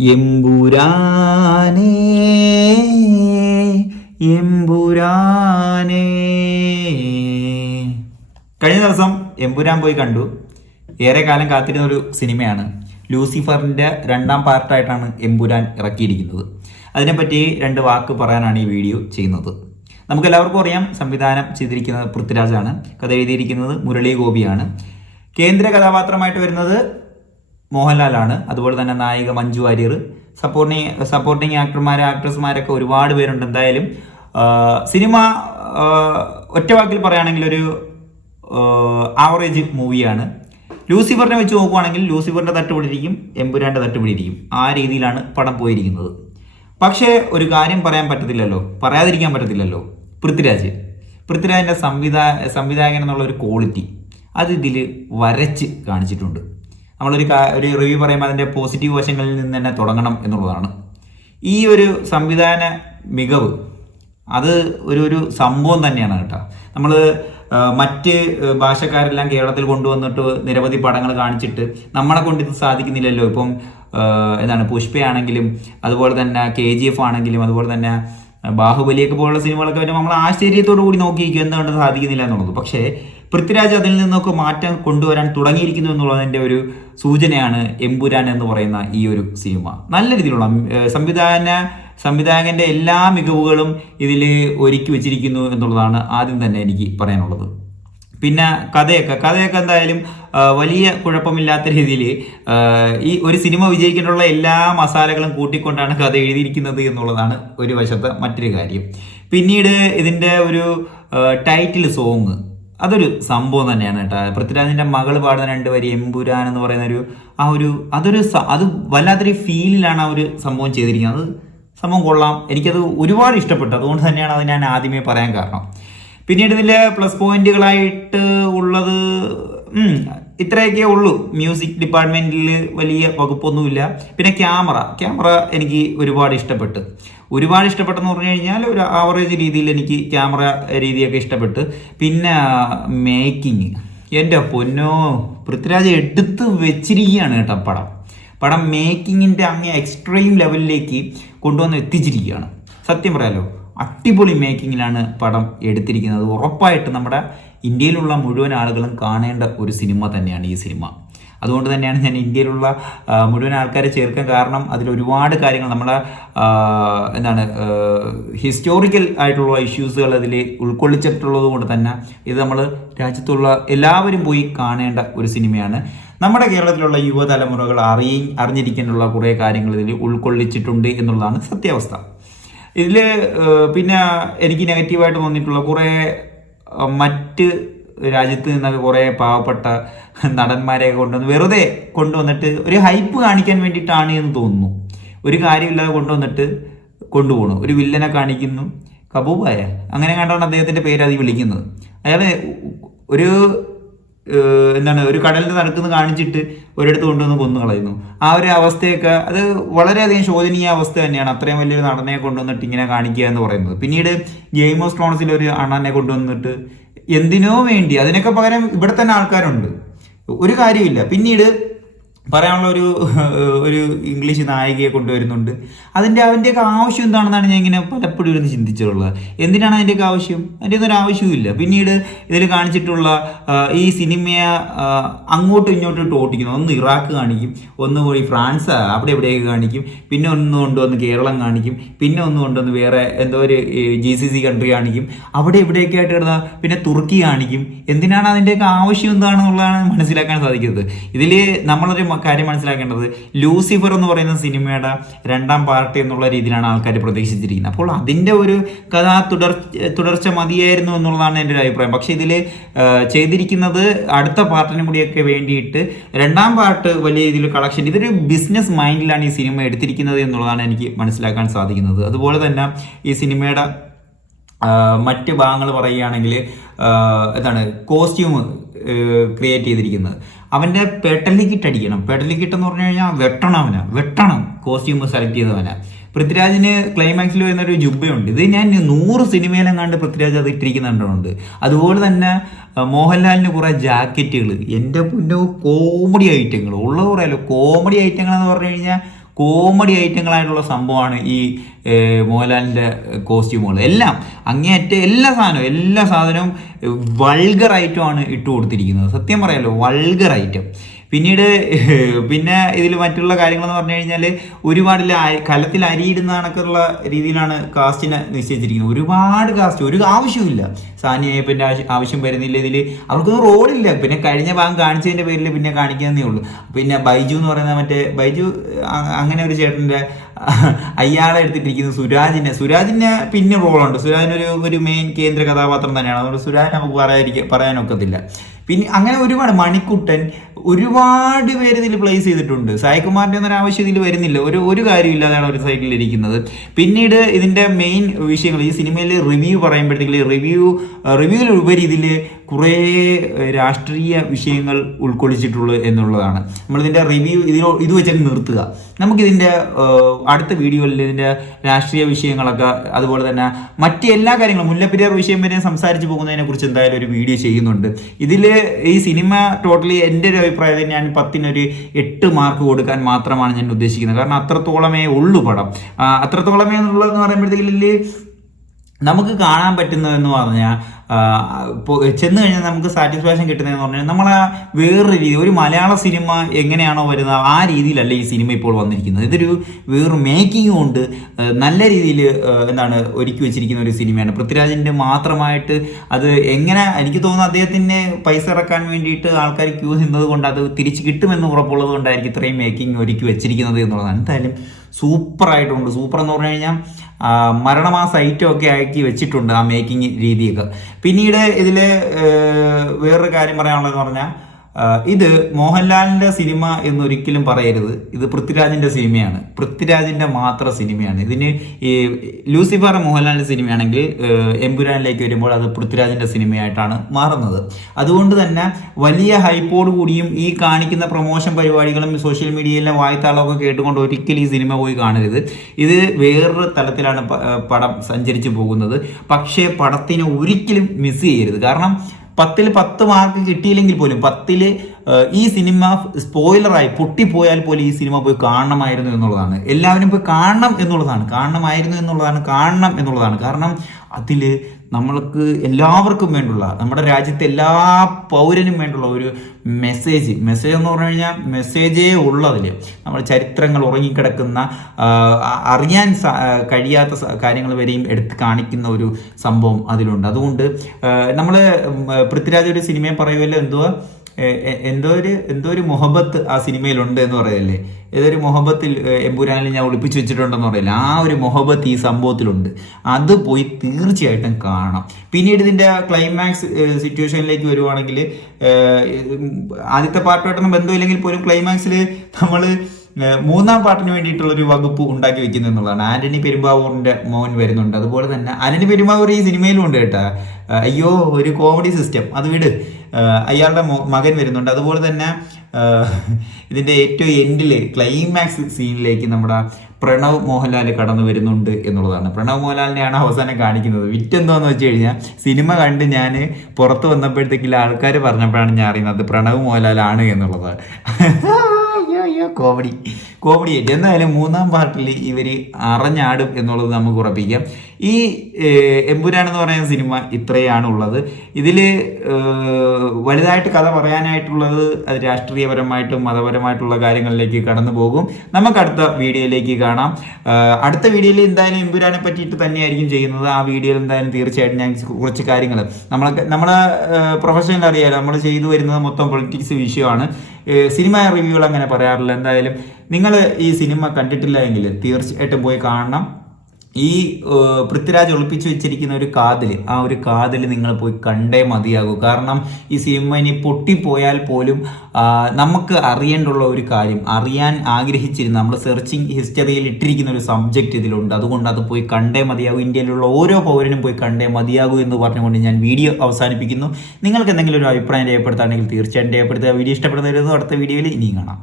എമ്പുരാനേ എമ്പുരാനേ. കഴിഞ്ഞ ദിവസം എമ്പുരാൻ പോയി കണ്ടു. ഏറെ കാലം കാത്തിരുന്ന ഒരു സിനിമയാണ്. ലൂസിഫറിന്റെ രണ്ടാം പാർട്ടായിട്ടാണ് എമ്പുരാൻ ഇറക്കിയിരിക്കുന്നത്. അതിനെപ്പറ്റി രണ്ട് വാക്ക് പറയാനാണ് ഈ വീഡിയോ ചെയ്യുന്നത്. നമുക്ക് എല്ലാവർക്കും അറിയാം സംവിധാനം ചെയ്തിരിക്കുന്നത് പൃഥ്വിരാജാണ്. കഥ എഴുതിയിരിക്കുന്നത് മുരളി ഗോപിയാണ്. കേന്ദ്ര കഥാപാത്രമായിട്ട് വരുന്നത് മോഹൻലാലാണ്. അതുപോലെ തന്നെ നായിക മഞ്ജു വാര്യർ. സപ്പോർട്ടിങ് സപ്പോർട്ടിങ് ആക്ടർമാർ ആക്ട്രസ്മാരൊക്കെ ഒരുപാട് പേരുണ്ട്. എന്തായാലും സിനിമ ഒറ്റ വാക്കിൽ പറയുകയാണെങ്കിൽ ഒരു ആവറേജ് മൂവിയാണ് ലൂസിഫറിനെ വെച്ച് നോക്കുവാണെങ്കിൽ ലൂസിഫറിന്റെ തട്ടുപിടിയിരിക്കും എമ്പുരാന്റെ തട്ടുപിടിയിരിക്കും ആ രീതിയിലാണ് പടം പോയിരിക്കുന്നത്. പക്ഷേ ഒരു കാര്യം പറയാൻ പറ്റത്തില്ലല്ലോ. പറയാതിരിക്കാൻ പറ്റത്തില്ലല്ലോ. പൃഥ്വിരാജ്. പൃഥ്വിരാജിന്റെ സംവിധാ സംവിധായകൻ എന്നുള്ള ഒരു ക്വാളിറ്റി അത് ഇതിൽ വരച്ച് കാണിച്ചിട്ടുണ്ട്. നമ്മളൊരു ഒരു റിവ്യൂ പറയുമ്പോൾ അതിന്റെ പോസിറ്റീവ് വശങ്ങളിൽ നിന്ന് തന്നെ തുടങ്ങണം എന്നുള്ളതാണ്. ഈ ഒരു സംവിധാന മികവ് അത് ഒരു ഒരു സംഭവം തന്നെയാണ് കേട്ടോ. നമ്മൾ മറ്റ് ഭാഷക്കാരെല്ലാം കേരളത്തിൽ കൊണ്ടുവന്നിട്ട് നിരവധി പടങ്ങൾ കാണിച്ചിട്ട് നമ്മളെ കൊണ്ട് ഇത് സാധിക്കുന്നില്ലല്ലോ. ഇപ്പം എന്താണ് പുഷ്പയാണെങ്കിലും അതുപോലെ തന്നെ കെ ജി എഫ് ആണെങ്കിലും അതുപോലെ തന്നെ ബാഹുബലിയൊക്കെ പോലുള്ള സിനിമകളൊക്കെ വരുമ്പോൾ നമ്മൾ ആശ്ചര്യത്തോടു കൂടി നോക്കിയിരിക്കും എന്താണ് സാധിക്കുന്നില്ല എന്നുള്ളത്. പക്ഷേ പൃഥ്വിരാജ് അതിൽ നിന്നൊക്കെ മാറ്റം കൊണ്ടുവരാൻ തുടങ്ങിയിരിക്കുന്നു എന്നുള്ളതിന്റെ ഒരു സൂചനയാണ് എമ്പുരാൻ എന്ന് പറയുന്ന ഈ ഒരു സിനിമ. നല്ല രീതിയിലുള്ള സംവിധാന സംവിധായകന്റെ എല്ലാ മികവുകളും ഇതിൽ ഒരുക്കി വെച്ചിരിക്കുന്നു എന്നുള്ളതാണ് ആദ്യം തന്നെ എനിക്ക് പറയാനുള്ളത്. പിന്നെ കഥയൊക്കെ കഥയൊക്കെ എന്തായാലും വലിയ കുഴപ്പമില്ലാത്ത രീതിയിൽ ഈ ഒരു സിനിമ വിജയിക്കാനുള്ള എല്ലാ മസാലകളും കൂട്ടിക്കൊണ്ടാണ് കഥ എഴുതിയിരിക്കുന്നത് എന്നുള്ളതാണ് ഒരു വശത്തെ മറ്റൊരു കാര്യം. പിന്നീട് ഇതിന്റെ ഒരു ടൈറ്റിൽ സോങ്. അതൊരു സംഭവം തന്നെയാണ് കേട്ടോ. പൃഥ്വിരാജിന്റെ മകൾ പാടുന്ന രണ്ട് വരി എമ്പുരാൻ എന്ന് പറയുന്ന ഒരു ആ ഒരു അതൊരു അത് വല്ലാത്തൊരു ഫീലിലാണ് ആ ഒരു സംഭവം ചെയ്തിരിക്കുന്നത്. അത് സംഭവം കൊള്ളാം. എനിക്കത് ഒരുപാട് ഇഷ്ടപ്പെട്ടു. അതുകൊണ്ട് തന്നെയാണ് അത് ഞാൻ ആദ്യമേ പറയാൻ കാരണം. പിന്നീട് ഇതിലെ പ്ലസ് പോയിന്റുകളായിട്ട് ഉള്ളത് ഇത്രയൊക്കെ ഉള്ളൂ. മ്യൂസിക് ഡിപ്പാർട്ട്മെന്റിൽ വലിയ വകുപ്പൊന്നുമില്ല. പിന്നെ ക്യാമറ ക്യാമറ എനിക്ക് ഒരുപാട് ഇഷ്ടപ്പെട്ടു. ഒരുപാട് ഇഷ്ടപ്പെട്ടെന്ന് പറഞ്ഞു കഴിഞ്ഞാൽ ഒരു ആവറേജ് രീതിയിൽ എനിക്ക് ക്യാമറ രീതിയൊക്കെ ഇഷ്ടപ്പെട്ട്. പിന്നെ മേക്കിങ് എന്റെ പൊന്നോ പൃഥ്വിരാജ് എടുത്ത് വെച്ചിരിക്കുകയാണ് കേട്ടോ പടം. പടം മേക്കിങ്ങിന്റെ അങ്ങ് എക്സ്ട്രീം ലെവലിലേക്ക് കൊണ്ടുവന്ന് എത്തിച്ചിരിക്കുകയാണ്. സത്യം പറയാലോ അടിപൊളി മേക്കിങ്ങിലാണ് പടം എടുത്തിരിക്കുന്നത്. ഉറപ്പായിട്ട് നമ്മുടെ ഇന്ത്യയിലുള്ള മുഴുവൻ ആളുകളും കാണേണ്ട ഒരു സിനിമ തന്നെയാണ് ഈ സിനിമ. അതുകൊണ്ട് തന്നെയാണ് ഞാൻ ഇന്ത്യയിലുള്ള മുഴുവൻ ആൾക്കാരെ ചേർക്കാൻ കാരണം അതിൽ ഒരുപാട് കാര്യങ്ങൾ നമ്മളെ എന്താണ് ഹിസ്റ്റോറിക്കൽ ആയിട്ടുള്ള ഇഷ്യൂസുകൾ അതിൽ ഉൾക്കൊള്ളിച്ചിട്ടുള്ളത് കൊണ്ട് തന്നെ ഇത് നമ്മൾ രാജ്യത്തുള്ള എല്ലാവരും പോയി കാണേണ്ട ഒരു സിനിമയാണ്. നമ്മുടെ കേരളത്തിലുള്ള യുവതലമുറകൾ അറിയി അറിഞ്ഞിരിക്കാനുള്ള കുറേ കാര്യങ്ങൾ ഇതിൽ ഉൾക്കൊള്ളിച്ചിട്ടുണ്ട് എന്നുള്ളതാണ് സത്യാവസ്ഥ. ഇതിൽ പിന്നെ എനിക്ക് നെഗറ്റീവായിട്ട് തോന്നിയിട്ടുള്ള കുറേ മറ്റ് രാജ്യത്ത് നിന്നൊക്കെ കുറേ പാവപ്പെട്ട നടന്മാരെ കൊണ്ടുവന്ന് വെറുതെ കൊണ്ടുവന്നിട്ട് ഒരു ഹൈപ്പ് കാണിക്കാൻ വേണ്ടിയിട്ടാണ് എന്ന് തോന്നുന്നു. ഒരു കാര്യമില്ലാതെ കൊണ്ടുവന്നിട്ട് കൊണ്ടുപോകണം ഒരു വില്ലനെ കാണിക്കുന്നു. കബൂബായ അങ്ങനെ കണ്ടാണ് അദ്ദേഹത്തിന്റെ പേര് അത് വിളിക്കുന്നത്. അയാൾ ഒരു എന്താണ് ഒരു കടലിന്റെ നടക്കുന്നത് കാണിച്ചിട്ട് ഒരിടത്ത് കൊണ്ടുവന്ന് കൊന്നു കളയുന്നു ആ ഒരു അവസ്ഥയൊക്കെ അത് വളരെയധികം ശോചനീയ അവസ്ഥ തന്നെയാണ്. അത്രയും വലിയൊരു നടനെ കൊണ്ടുവന്നിട്ട് ഇങ്ങനെ കാണിക്കുക എന്ന് പറയുന്നത്. പിന്നീട് ഗെയിം ഓഫ് ഒരു അണ്ണനെ കൊണ്ടുവന്നിട്ട് എന്തിനോ വേണ്ടി. അതിനൊക്കെ പകരം ഇവിടെ തന്നെ ആൾക്കാരുണ്ട്. ഒരു കാര്യമില്ല പിന്നീട് പറയാനുള്ള ഒരു ഒരു ഇംഗ്ലീഷ് നായികയെ കൊണ്ടുവരുന്നുണ്ട്. അതിന്റെ അതിന്റെയൊക്കെ ആവശ്യം എന്താണെന്നാണ് ഞാൻ ഇങ്ങനെ പലപ്പോഴും ഇരുന്ന് ചിന്തിച്ചിട്ടുള്ളത്. എന്തിനാണ് അതിന്റെയൊക്കെ ആവശ്യം? അതിന്റെ ഒന്നും ആവശ്യവുമില്ല. പിന്നീട് ഇതിൽ കാണിച്ചിട്ടുള്ള ഈ സിനിമയെ അങ്ങോട്ടും ഇങ്ങോട്ടും ഓട്ടിക്കുന്നു ഒന്ന് ഇറാഖ് കാണിക്കും ഒന്ന് പോയി ഫ്രാൻസ് അവിടെ എവിടെയൊക്കെ കാണിക്കും പിന്നെ ഒന്ന് കൊണ്ടുവന്ന് കേരളം കാണിക്കും പിന്നെ ഒന്ന് കൊണ്ടുവന്ന് വേറെ എന്തോ ഒരു ജി സി സി കൺട്രി കാണിക്കും അവിടെ ഇവിടെയൊക്കെ ആയിട്ട് കിടന്ന പിന്നെ തുർക്കി കാണിക്കും. എന്തിനാണ് അതിന്റെയൊക്കെ ആവശ്യം എന്താണെന്നുള്ളതാണ് മനസ്സിലാക്കാൻ സാധിക്കുന്നത്. ഇതിൽ നമ്മളൊരു കാര്യം മനസ്സിലാക്കേണ്ടത്. ലൂസിഫർ എന്ന് പറയുന്ന സിനിമയുടെ രണ്ടാം പാർട്ടി എന്നുള്ള രീതിയിലാണ് ആൾക്കാർ പ്രതീക്ഷിച്ചിരിക്കുന്നത്. അപ്പോൾ അതിന്റെ ഒരു കഥ തുടർ തുടർച്ച മതിയായിരുന്നു എന്നുള്ളതാണ് എന്റെ ഒരു അഭിപ്രായം. പക്ഷേ ഇതിൽ ചെയ്തിരിക്കുന്നത് അടുത്ത പാർട്ടിനും കൂടിയൊക്കെ വേണ്ടിയിട്ട് രണ്ടാം പാർട്ട് വലിയ രീതിയിൽ കളക്ഷൻ ഇതൊരു ബിസിനസ് മൈൻഡിലാണ് ഈ സിനിമ എടുത്തിരിക്കുന്നത് എന്നുള്ളതാണ് എനിക്ക് മനസ്സിലാക്കാൻ സാധിക്കുന്നത്. അതുപോലെ തന്നെ ഈ സിനിമയുടെ മറ്റ് ഭാഗങ്ങൾ പറയുകയാണെങ്കിൽ എന്താണ് കോസ്റ്റ്യൂം ക്രിയേറ്റ് ചെയ്തിരിക്കുന്നത്. അവന്റെ പെട്ടലിക്കിട്ട് അടിക്കണം. പെട്ടലിക്കിട്ട് എന്ന് പറഞ്ഞു കഴിഞ്ഞാൽ വെട്ടണം അവനെ. വെട്ടണം. കോസ്റ്റ്യൂം സെലക്ട് ചെയ്തവനെ പൃഥ്വിരാജിന് ക്ലൈമാക്സിൽ വരുന്ന ഒരു ജുബയുണ്ട്. ഇത് ഞാൻ നൂറ് സിനിമയിലും കണ്ട് പൃഥ്വിരാജ് അത് ഇട്ടിരിക്കുന്നുണ്ട് അതുപോലെ തന്നെ മോഹൻലാലിന് കുറേ ജാക്കറ്റുകൾ എന്റെ പിന്നെ കോമഡി ഐറ്റങ്ങൾ ഉള്ളത് പറയാലോ കോമഡി ഐറ്റങ്ങൾ എന്ന് പറഞ്ഞു കഴിഞ്ഞാൽ കോമഡി ഐറ്റങ്ങളായിട്ടുള്ള സംഭവമാണ് ഈ മോഹൻലാലിന്റെ കോസ്റ്റ്യൂമുകൾ എല്ലാം അങ്ങേയറ്റ എല്ലാ സാധനവും എല്ലാ സാധനവും വൾഗർ ഐറ്റമാണ് ഇട്ട് കൊടുത്തിരിക്കുന്നത്. സത്യം പറയാലോ വൾഗർ ഐറ്റം പിന്നീട് പിന്നെ ഇതിൽ മറ്റുള്ള കാര്യങ്ങളെന്ന് പറഞ്ഞു കഴിഞ്ഞാൽ ഒരുപാട് കലത്തിൽ അരിയിടുന്ന കണക്കുള്ള രീതിയിലാണ് കാസ്റ്റിനെ നിശ്ചയിച്ചിരിക്കുന്നത്. ഒരുപാട് കാസ്റ്റ് ഒരു ആവശ്യമില്ല സാനിയപ്പന്റെ ആവശ്യം വരുന്നില്ല ഇതിൽ അവർക്കൊന്നും റോളില്ല. പിന്നെ കഴിഞ്ഞ ഭാഗം കാണിച്ചതിന്റെ പേരിൽ പിന്നെ കാണിക്കാന്നേ ഉള്ളൂ. പിന്നെ ബൈജു എന്ന് പറയുന്ന മറ്റേ ബൈജു അങ്ങനെ ഒരു ചേട്ടന്റെ അയാളെ എടുത്തിട്ടിരിക്കുന്നത് സുരാജിനെ. സുരാജിന് പിന്നെ റോളുണ്ട്. സുരാജിന് ഒരു ഒരു മെയിൻ കേന്ദ്ര കഥാപാത്രം തന്നെയാണ്. അതുകൊണ്ട് സുരാജ് നമുക്ക് പറയാതിരിക്കാൻ പറയാനൊക്കത്തില്ല. പിന്നെ അങ്ങനെ ഒരുപാട് മണിക്കുട്ടൻ ഒരുപാട് പേര് ഇതിൽ പ്ലേസ് ചെയ്തിട്ടുണ്ട്. സായികുമാറിന്റെ ഒന്നും ആവശ്യം ഇതിൽ വരുന്നില്ല. ഒരു ഒരു കാര്യമില്ലാതെയാണ് ഒരു സൈഡിൽ ഇരിക്കുന്നത്. പിന്നീട് ഇതിന്റെ മെയിൻ വിഷയങ്ങൾ ഈ സിനിമയിൽ റിവ്യൂ പറയുമ്പോഴത്തേക്ക് റിവ്യൂ റിവ്യൂവിൽ ഉപരി ഇതിൽ കുറേ രാഷ്ട്രീയ വിഷയങ്ങൾ ഉൾക്കൊള്ളിച്ചിട്ടുള്ളൂ എന്നുള്ളതാണ്. നമ്മളിതിന്റെ റിവ്യൂ ഇതിൽ ഇത് വെച്ചിട്ട് നിർത്തുക. നമുക്കിതിന്റെ അടുത്ത വീഡിയോയിൽ ഇതിന്റെ രാഷ്ട്രീയ വിഷയങ്ങളൊക്കെ അതുപോലെ തന്നെ മറ്റ് എല്ലാ കാര്യങ്ങളും മുല്ലപ്പെരിയാർ വിഷയം വരെ സംസാരിച്ച് പോകുന്നതിനെ കുറിച്ച് എന്തായാലും ഒരു വീഡിയോ ചെയ്യുന്നുണ്ട്. ഇതിൽ ഈ സിനിമ ടോട്ടലി എന്റെ ഒരു അഭിപ്രായത്തിൽ ഞാൻ പത്തിനൊരു എട്ട് മാർക്ക് കൊടുക്കാൻ മാത്രമാണ് ഞാൻ ഉദ്ദേശിക്കുന്നത്. കാരണം അത്രത്തോളമേ ഉള്ളൂ പടം. അത്രത്തോളമേ എന്നുള്ളതെന്ന് പറയുമ്പോഴത്തേക്കിൽ നമുക്ക് കാണാൻ പറ്റുന്നതെന്ന് പറഞ്ഞാൽ ചെന്ന് കഴിഞ്ഞാൽ നമുക്ക് സാറ്റിസ്ഫാക്ഷൻ കിട്ടുന്നതെന്ന് പറഞ്ഞാൽ നമ്മൾ ആ വേറൊരു രീതി ഒരു മലയാള സിനിമ എങ്ങനെയാണോ വരുന്നത് ആ രീതിയിലല്ല ഈ സിനിമ ഇപ്പോൾ വന്നിരിക്കുന്നത്. ഇതൊരു വേറൊരു മേക്കിംഗ് കൊണ്ട് നല്ല രീതിയിൽ എന്താണ് ഒരുക്കി വെച്ചിരിക്കുന്ന ഒരു സിനിമയാണ് പൃഥ്വിരാജിന്റെ മാത്രമായിട്ട് അത് എങ്ങനെ എനിക്ക് തോന്നുന്നു അദ്ദേഹത്തിന്റെ പൈസ ഇറക്കാൻ വേണ്ടിയിട്ട് ആൾക്കാർ ക്യൂ നിന്നത് കൊണ്ട് അത് തിരിച്ച് കിട്ടുമെന്ന് ഉറപ്പുള്ളത് കൊണ്ടായിരിക്കും ഇത്രയും മേക്കിംഗ് ഒരുക്കി വെച്ചിരിക്കുന്നത് എന്നുള്ളതാണ്. എന്തായാലും സൂപ്പറായിട്ടുണ്ട്. സൂപ്പർ എന്ന് പറഞ്ഞു കഴിഞ്ഞാൽ ആ, മരണമാസ ഐറ്റം ഒക്കെ ആക്കി വെച്ചിട്ടുണ്ട് ആ മേക്കിംഗ് രീതിയൊക്കെ. പിന്നീട് ഇതിൽ വേറൊരു കാര്യം പറയാനുള്ളതെന്ന് പറഞ്ഞാൽ ആ, ഇത് മോഹൻലാലിന്റെ സിനിമ എന്നൊരിക്കലും പറയരുത്. ഇത് പൃഥ്വിരാജിന്റെ സിനിമയാണ്. പൃഥ്വിരാജിന്റെ മാത്രം സിനിമയാണ്. ഇതിന് ഈ ലൂസിഫർ മോഹൻലാലിന്റെ സിനിമയാണെങ്കിൽ എംപുരാനിലേക്ക് വരുമ്പോൾ അത് പൃഥ്വിരാജിന്റെ സിനിമയായിട്ടാണ് മാറുന്നത്. അതുകൊണ്ട് തന്നെ വലിയ ഹൈപ്പോട് കൂടിയും ഈ കാണിക്കുന്ന പ്രൊമോഷൻ പരിപാടികളും സോഷ്യൽ മീഡിയയിലെ വായ്ത്താളമൊക്കെ കേട്ടുകൊണ്ട് ഒരിക്കലും ഈ സിനിമ പോയി കാണരുത്. ഇത് വേറൊരു തലത്തിലാണ് പടം സഞ്ചരിച്ചു പോകുന്നത്. പക്ഷേ പടത്തിനെ ഒരിക്കലും മിസ് ചെയ്യരുത്. കാരണം പത്തിൽ പത്ത് മാർക്ക് കിട്ടിയില്ലെങ്കിൽ പോലും പത്തിൽ ഈ സിനിമ സ്പോയിലറായി പൊട്ടിപ്പോയാൽ പോലും ഈ സിനിമ പോയി കാണണമായിരുന്നു എന്നുള്ളതാണ്. എല്ലാവരും പോയി കാണണം എന്നുള്ളതാണ്. കാണണമായിരുന്നു എന്നുള്ളതാണ് കാണണം എന്നുള്ളതാണ്. കാരണം അതിൽ നമ്മൾക്ക് എല്ലാവർക്കും വേണ്ടുള്ള നമ്മുടെ രാജ്യത്തെ എല്ലാ പൗരനും വേണ്ടുള്ള ഒരു മെസ്സേജ് മെസ്സേജ് എന്ന് പറഞ്ഞു കഴിഞ്ഞാൽ മെസ്സേജേ ഉള്ളതിൽ നമ്മൾ ചരിത്രങ്ങൾ ഉറങ്ങിക്കിടക്കുന്ന അറിയാൻ കഴിയാത്ത കാര്യങ്ങൾ വരെയും എടുത്ത് കാണിക്കുന്ന ഒരു സംഭവം അതിലുണ്ട്. അതുകൊണ്ട് നമ്മൾ പൃഥ്വിരാജ് ഒരു സിനിമയെ പറയുമല്ലോ എന്തുവാ? എന്തോ ഒരു എന്തോ ഒരു മൊഹബത്ത് ആ സിനിമയിലുണ്ട് എന്ന് പറയല്ലേ? ഏതൊരു മൊഹബത്തിൽ എമ്പുരാനിൽ ഞാൻ ഒളിപ്പിച്ചു വെച്ചിട്ടുണ്ടെന്ന് പറയില്ല? ആ ഒരു മൊഹബത്ത് ഈ സംഭവത്തിലുണ്ട്. അത് പോയി തീർച്ചയായിട്ടും കാണാം പിന്നീട് ഇതിന്റെ ക്ലൈമാക്സ് സിറ്റുവേഷനിലേക്ക് വരുവാണെങ്കിൽ ആദ്യത്തെ പാർട്ടുമായിട്ടൊന്നും ബന്ധമില്ലെങ്കിൽ പോലും ക്ലൈമാക്സിൽ നമ്മൾ മൂന്നാം പാട്ടിന് വേണ്ടിയിട്ടുള്ള ഒരു വകുപ്പ് ഉണ്ടാക്കി വെക്കുന്നു എന്നുള്ളതാണ്. ആന്റണി പെരുമ്പാവൂറിന്റെ മോൻ വരുന്നുണ്ട്. അതുപോലെ തന്നെ ആന്റണി പെരുമ്പാവൂർ ഈ സിനിമയിലും ഉണ്ട് കേട്ടാ. അയ്യോ ഒരു കോമഡി സിസ്റ്റം. അത് വിട്. അയാളുടെ മകൻ വരുന്നുണ്ട്. അതുപോലെ തന്നെ ഇതിന്റെ ഏറ്റവും എൻഡിൽ ക്ലൈമാക്സ് സീനിലേക്ക് നമ്മുടെ പ്രണവ് മോഹൻലാൽ കടന്നു വരുന്നുണ്ട് എന്നുള്ളതാണ്. പ്രണവ് മോഹൻലാലിനെയാണ് അവസാനം കാണിക്കുന്നത്. വിറ്റെന്തോന്ന് വെച്ച് കഴിഞ്ഞാൽ സിനിമ കണ്ട് ഞാൻ പുറത്ത് വന്നപ്പോഴത്തേക്കില്ല ആൾക്കാർ പറഞ്ഞപ്പോഴാണ് ഞാൻ അറിയുന്നത് പ്രണവ് മോഹൻലാലാണ് എന്നുള്ളത്. അയ്യോ അയ്യോ കോമഡി കോമഡി ആയിട്ട്. എന്തായാലും മൂന്നാം പാർട്ടിൽ ഇവർ അറിഞ്ഞാടും എന്നുള്ളത് നമുക്ക് ഉറപ്പിക്കാം. ഈ എമ്പുരാൻ എന്ന് പറയുന്ന സിനിമ ഇത്രയാണ് ഉള്ളത് ഇതിൽ വലുതായിട്ട് കഥ പറയാനായിട്ടുള്ളത് അത് രാഷ്ട്രീയപരമായിട്ടും മതപരമായിട്ടുള്ള കാര്യങ്ങളിലേക്ക് കടന്നു പോകും. നമുക്ക് അടുത്ത വീഡിയോയിലേക്ക് കാണാം. അടുത്ത വീഡിയോയിൽ എന്തായാലും എമ്പുരാനെ പറ്റിയിട്ട് തന്നെയായിരിക്കും ചെയ്യുന്നത്. ആ വീഡിയോയിൽ എന്തായാലും തീർച്ചയായിട്ടും ഞാൻ കുറച്ച് കാര്യങ്ങൾ നമ്മളൊക്കെ നമ്മളെ പ്രൊഫഷണൽ അറിയാലോ. നമ്മൾ ചെയ്തു വരുന്നത് മൊത്തം പൊളിറ്റിക്സ് വിഷയമാണ്. സിനിമ റിവ്യൂകൾ അങ്ങനെ പറയാറില്ല. എന്തായാലും നിങ്ങൾ ഈ സിനിമ കണ്ടിട്ടില്ല എങ്കിൽ തീർച്ചയായിട്ടും പോയി കാണണം. ഈ പൃഥ്വിരാജ് ഒളിപ്പിച്ചു വെച്ചിരിക്കുന്ന ഒരു കാതിൽ ആ ഒരു കാതിൽ നിങ്ങൾ പോയി കണ്ടേ മതിയാകൂ. കാരണം ഈ സിനിമ ഇനി പൊട്ടിപ്പോയാൽ പോലും നമുക്ക് അറിയേണ്ടുള്ള ഒരു കാര്യം അറിയാൻ ആഗ്രഹിച്ചിരുന്ന നമ്മൾ സെർച്ചിങ് ഹിസ്റ്ററിയിൽ ഇട്ടിരിക്കുന്ന ഒരു സബ്ജക്റ്റ് ഇതിലുണ്ട്. അതുകൊണ്ട് അത് പോയി കണ്ടേ മതിയാകൂ. ഇന്ത്യയിലുള്ള ഓരോ പൗരനും പോയി കണ്ടേ മതിയാകൂ എന്ന് പറഞ്ഞുകൊണ്ട് ഞാൻ വീഡിയോ അവസാനിപ്പിക്കുന്നു. നിങ്ങൾക്ക് എന്തെങ്കിലും ഒരു അഭിപ്രായം രേഖപ്പെടുത്തുകയാണെങ്കിൽ തീർച്ചയായിട്ടും രേഖപ്പെടുത്തുക. വീഡിയോ ഇഷ്ടപ്പെടുന്നവരുന്നു അടുത്ത വീഡിയോയിൽ ഇനിയും കാണാം.